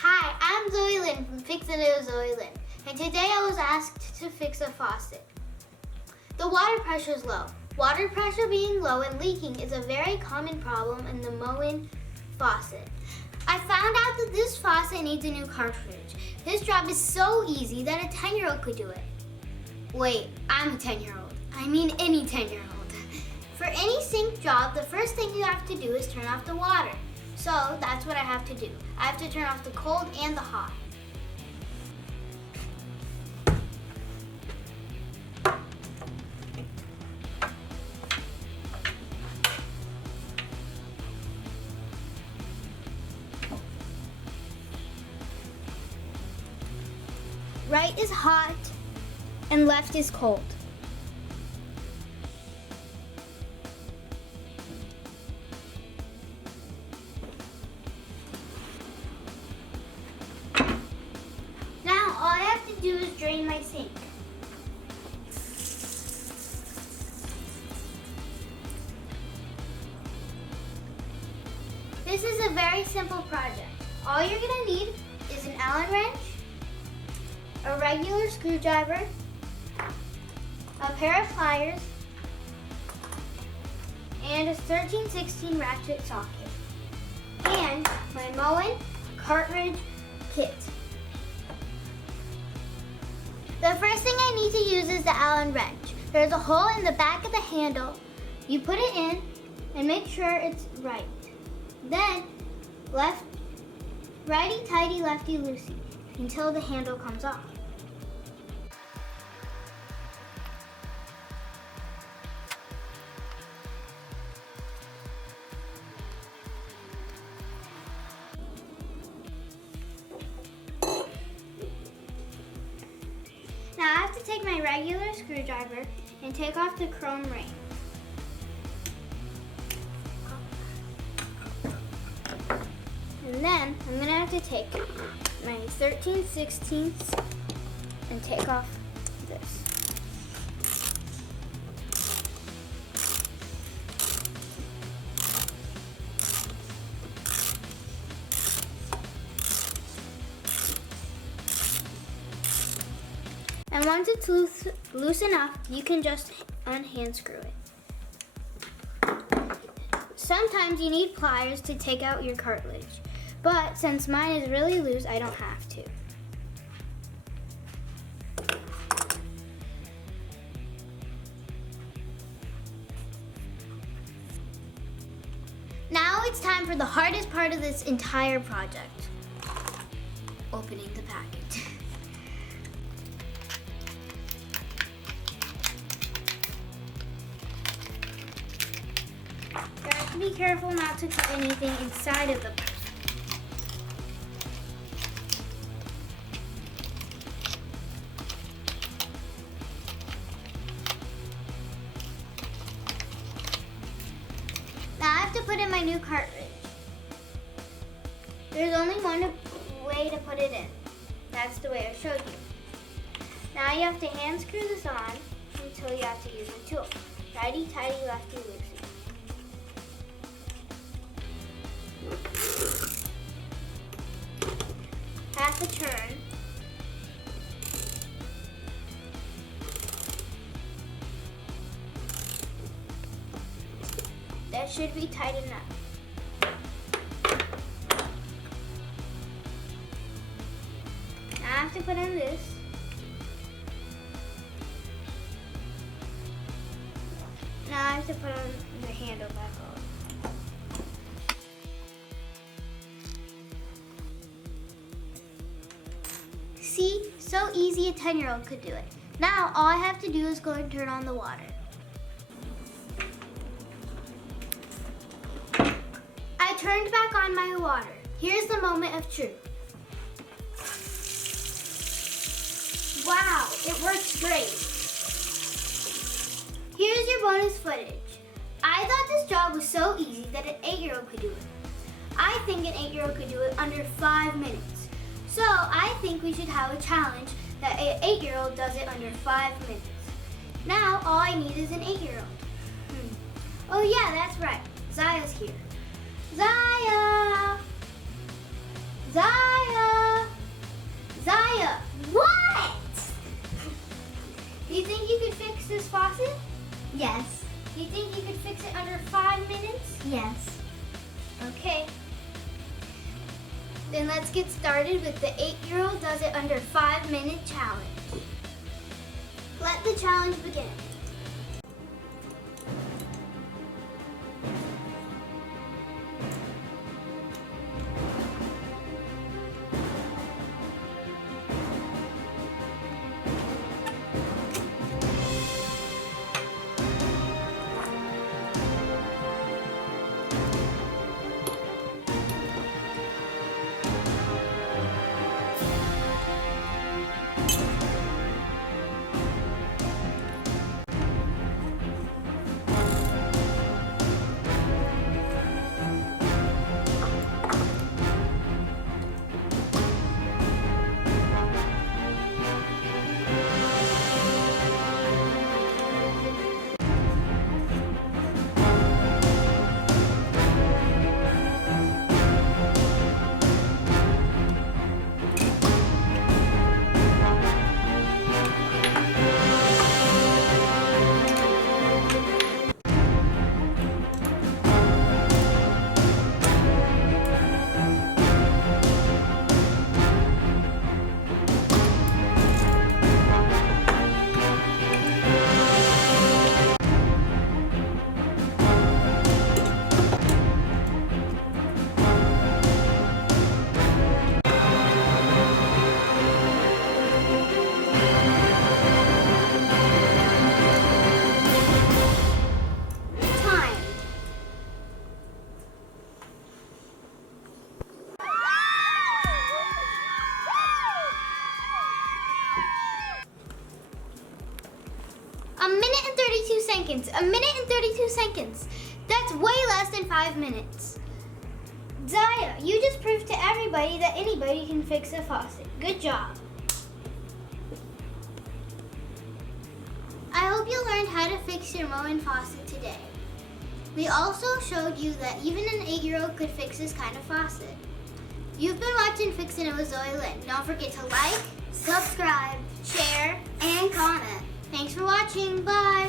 Hi, I'm Zoe Lyn from Fixin with Zoe Lyn, and today I was asked to fix a faucet. The water pressure is low. Water pressure being low and leaking is a very common problem in the Moen faucet. I found out that this faucet needs a new cartridge. This job is so easy that a 10-year-old could do it. Wait, I'm a 10-year-old. I mean any 10-year-old. For any sink job, the first thing you have to do is turn off the water. So that's what I have to do. I have to turn off the cold and the hot. Right is hot and left is cold. Now all I have to do is drain my sink. This is a very simple project. All you're gonna need is an Allen wrench, a regular screwdriver, a pair of pliers, and a 13/16 ratchet socket, and my Moen Cartridge kit. The first thing I need to use is the Allen wrench. There's a hole in the back of the handle. You put it in and make sure it's right. Then righty-tighty, lefty-loosey until the handle comes off. Now I have to take my regular screwdriver and take off the chrome ring. And then I'm gonna have to take my 13/16 and take off this. And once it's loose enough, you can just unhand screw it. Sometimes you need pliers to take out your cartilage, but since mine is really loose, I don't have to. Now it's time for the hardest part of this entire project, opening the package. You have to be careful not to put anything inside of the box. Now I have to put in my new cartridge. There's only one way to put it in. That's the way I showed you. Now you have to hand screw this on until you have to use a tool. Righty-tighty, lefty-loosey. Half a turn. That should be tight enough. Now I have to put in this. Now I have to put on the handle back on. See, so easy a 10-year-old could do it. Now all I have to do is go and turn on the water. I turned back on my water. Here's the moment of truth. Wow, it works great. Here's your bonus footage. I thought this job was so easy that an 8-year-old could do it. I think an 8-year-old could do it under 5 minutes. So I think we should have a challenge that an 8-year-old does it under 5 minutes. Now all I need is an 8-year-old. Oh yeah, that's right. Zaya's here. Zaya! Zaya! this faucet? Yes. Do you think you could fix it under 5 minutes? Yes. Okay. Then let's get started with the 8-year-old does it under 5-minute challenge. Let the challenge begin. A minute and 32 seconds. That's way less than 5 minutes. Zaya, you just proved to everybody that anybody can fix a faucet. Good job. I hope you learned how to fix your Moen faucet today. We also showed you that even an 8-year-old could fix this kind of faucet. You've been watching Fixin' with Zoe Lyn. Don't forget to like, subscribe, share, and comment. Thanks for watching. Bye.